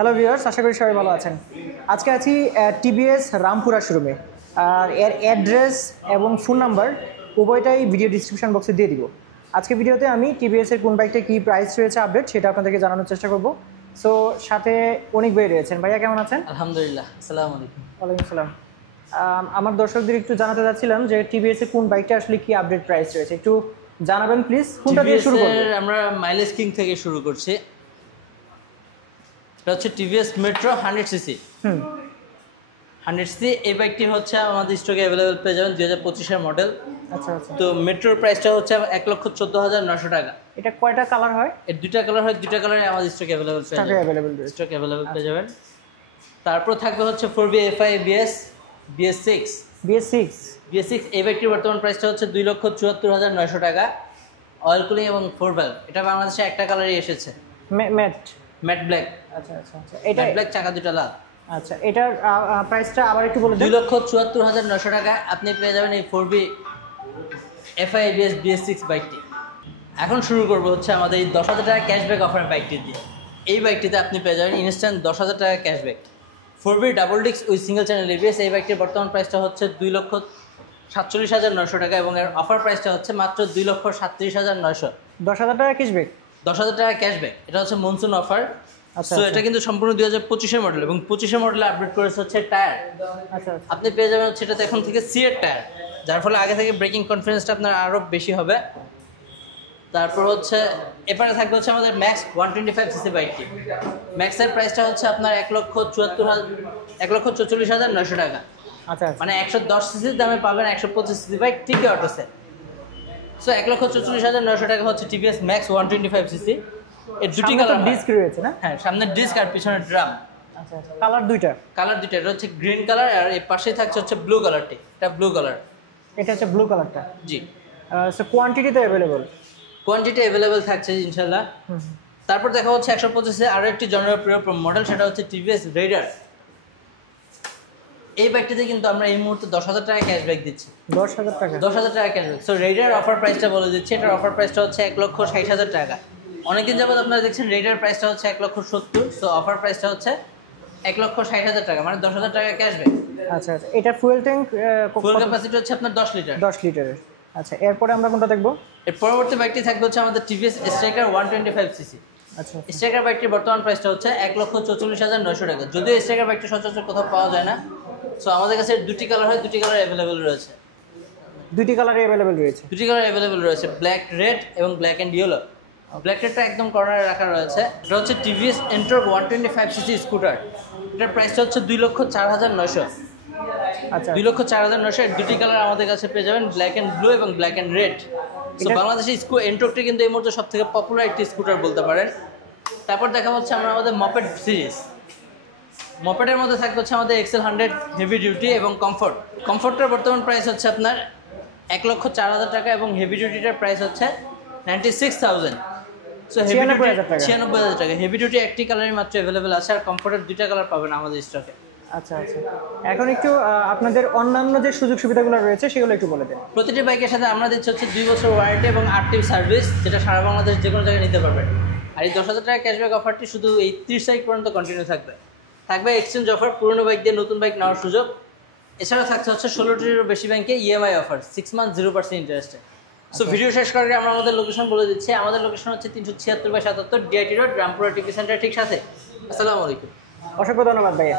Hello viewers, আশা করি সবাই ভালো আছেন। আজকে আছি টিভিএস রামপুরা শোরুমে। আর এর অ্যাড্রেস এবং ফোন নাম্বার উভয়টাই ভিডিও ডিসক্রিপশন বক্সে দিয়ে দিব। আজকে ভিডিওতে আমি টিভিএসের কোন বাইকটা কী প্রাইস রয়েছে আপডেট সেটা আপনাদেরকে জানানোর চেষ্টা করব। সো সাথে অনেক ভাই রয়েছেন। ভাইয়া কেমন আছেন? আলহামদুলিল্লাহ, আসসালামু আলাইকুম। ওয়ালাইকুম আসসালাম। আমার দর্শকদের একটু জানাতে চাচ্ছিলাম যে টিভিএসের কোন বাইকটা আসলে কি আপডেট প্রাইস রয়েছে, একটু জানাবেন প্লিজ। কোনটা দিয়ে শুরু করব? আমরা মাইলেজ কিং থেকে শুরু করছি। এটা হচ্ছে টিভিএস মেট্রো 100cc। 100cc এই বাইকটি হচ্ছে আমাদের স্টকে অ্যাভেলেবেল পেয়ে যাবেন 2025-এর মডেল। আচ্ছা আচ্ছা। তো মেট্রোর প্রাইসটা হচ্ছে 1,14,900 টাকা। এটা কয়টা কালার হয়? এর দুইটা কালার হয়, দুইটা কালারে আমাদের স্টকে অ্যাভেলেবেল পেয়ে যাবেন। স্টক অ্যাভেলেবেল পেয়ে যাবেন। তারপর থাকবে হচ্ছে 4V FI BS6। এই বাইকটির বর্তমান প্রাইসটা হচ্ছে 2,74,900 টাকা। অয়েল কুলিং এবং 4 ভ্যালভ। এটা বাংলাদেশে একটা কালারই এসেছে, ম্যাট ব্ল্যাক। আচ্ছা আচ্ছা আচ্ছা। এটা ব্ল্যাক, চাকা দুটো লাল। আচ্ছা, এটার প্রাইসটা আবার একটু বলে দিন। 2,74,900 টাকা আপনি পেয়ে যাবেন এই 4V FI BS6 বাইকটি। এখন শুরু করব হচ্ছে আমাদের এই 10,000 টাকা ক্যাশব্যাক অফার বাইকটি দিয়ে। এই বাইকটিতে আপনি পেয়ে যাবেন ইনস্ট্যান্ট 10,000 টাকা cashback. 4V double disc with single channel ABS। এই বাইকটির বর্তমান প্রাইসটা হচ্ছে 2,47,900 টাকা এবং এর অফার প্রাইসটা হচ্ছে মাত্র 2,37,900। 10,000 টাকা ক্যাশব্যাক। 10,000 টাকা ক্যাশব্যাক। এটা হচ্ছে মনসুন অফার। আচ্ছা, সো এটা কিন্তু সম্পূর্ণ 2025-এর মডেল এবং 25-এর মডেলে আপডেট করেছে হচ্ছে টায়ার। আচ্ছা, আপনি পেয়ে যাবেন হচ্ছে এটাতে এখন থেকে সিএর টায়ার, যার ফলে আগে থেকে ব্রেকিং কনফিডেন্সটা আপনার আরও বেশি হবে। তারপর হচ্ছে এবারে থাকবে হচ্ছে আমাদের ম্যাক্স 125cc বাইকটি। ম্যাক্সের প্রাইসটা হচ্ছে আপনার 1,44,900 টাকা। আচ্ছা, মানে 110cc দামে পাবেন 125cc বাইক টিকে অটোসে। সো 1,44,900 টাকা হচ্ছে টিভিএস ম্যাক্স 125cc। এর দুটি কালার ডিস্ক রয়েছে না? হ্যাঁ, সামনের ডিস্ক আর পিছনের ড্রাম। আচ্ছা আচ্ছা। কালার দুইটা। এটা হচ্ছে গ্রিন কালার আর এর পাশেই থাকছে হচ্ছে ব্লু কালারটি। এটা ব্লু কালার। এটা হচ্ছে ব্লু কালারটা। জি। সো কোয়ান্টিটিতে অ্যাভেলেবল? কোয়ান্টিটি অ্যাভেলেবেল থাকছে ইনশাআল্লাহ। তারপর দেখা হচ্ছে 125 আরও একটি জনপ্রিয় মডেল, সেটা হচ্ছে টিভিএস রেইডার। এই বাইকটিতে কিন্তু আমরা এই মুহূর্তে 10,000 টাকা ক্যাশব্যাক দিচ্ছি। 10,000 টাকা? 10,000 টাকা ক্যাশব্যাক। সো রেইডার অফার প্রাইসটা বলে দিচ্ছি। এটার অফার প্রাইসটা হচ্ছে 1,60,000 টাকা। অনেকদিন যাবত আপনারা দেখছেন রেইডার প্রাইসটা হচ্ছে 1,70,000। সো অফার প্রাইসটা হচ্ছে 1,60,000 টাকা, মানে 10,000 টাকা ক্যাশব্যাক। আচ্ছা আচ্ছা। এটা ফুয়েল ট্যাঙ্ক ফুল ক্যাপাসিটি হচ্ছে আপনার 10 লিটার। 10 লিটারের। আচ্ছা, এরপরে আমরা কোনটা দেখবো? এর পরবর্তী বাইকটি থাকবে হচ্ছে আমাদের টিভিএস স্ট্রাইকার 125cc। আচ্ছা। স্ট্রাইকার বাইকটির বর্তমান প্রাইসটা হচ্ছে 1,44,900 টাকা। যদিও স্ট্রাইকার বাইকটি সচরাচর কোথাও পাওয়া যায় না। সো আমাদের কাছে দুটি কালার হয়, দুটি কালার অ্যাভেলেবেল রয়েছে। দুটি কালারে অ্যাভেলেবেল রয়েছে? ব্ল্যাক রেড এবং ব্ল্যাক অ্যান্ড ইয়েলো। ব্ল্যাক রেডটা একদম কর্নারে রাখা রয়েছে। এটা হচ্ছে টিভিএস এন্টর্ক 125cc স্কুটার। এটার প্রাইসটা হচ্ছে 2,04,900। আচ্ছা। 2,04,900। এর দুটি কালার আমাদের কাছে পেয়ে যাবেন, ব্ল্যাক অ্যান্ড ব্লু এবং ব্ল্যাক অ্যান্ড রেড। সো বাংলাদেশে এন্টর্কটি কিন্তু এই মুহূর্তে সবথেকে পপুলার একটি স্কুটার বলতে পারেন। তারপর দেখা হচ্ছে আমরা আমাদের মপেড সিরিজ। মপেডের মধ্যে থাকবে হচ্ছে আমাদের এক্সেল 100 হেভি ডিউটি এবং কমফোর্টের বর্তমান প্রাইস হচ্ছে আপনার 1,04,000 টাকা এবং হেভি ডিউটিটার প্রাইস হচ্ছে 96,000। সো হেভি ডিউটি 96,000 টাকা। হেভি ডিউটি একটি কালারই মাত্র অ্যাভেলেবেল আছে, আর কমফোর্টের দুইটা কালার পাবেন আমাদের স্টকে। আচ্ছা আচ্ছা। এখন একটু আপনাদের অন্যান্য যে সুযোগ সুবিধাগুলো রয়েছে সেগুলো একটু বলে দেন। প্রতিটি বাইকের সাথে আমরা দিচ্ছি হচ্ছে 2 বছর ওয়ারেন্টি এবং 8টি সার্ভিস, যেটা সারা বাংলাদেশ যে কোনো জায়গায় নিতে পারবেন। আর এই 10,000 টাকা ক্যাশব্যাক অফারটি শুধু এই 30 তারিখ পর্যন্ত কন্টিনিউ থাকবে। এক্সচেঞ্জ অফার, পুরনো বাইক দিয়ে নতুন বাইক নেওয়ার সুযোগ। এছাড়াও থাকছে হচ্ছে 16টিরও বেশি ব্যাংকে EMI অফার 6 মান্থ 0% ইন্টারেস্টে। সো ভিডিও শেষ করার আগে আমরা আমাদের লোকেশন বলে দিচ্ছি। আমাদের লোকেশন হচ্ছে 376/77 DIT road, Rampura TV centre ঠিক সাথে। আসসালামু আলাইকুম। অসংখ্য ধন্যবাদ ভাইয়া।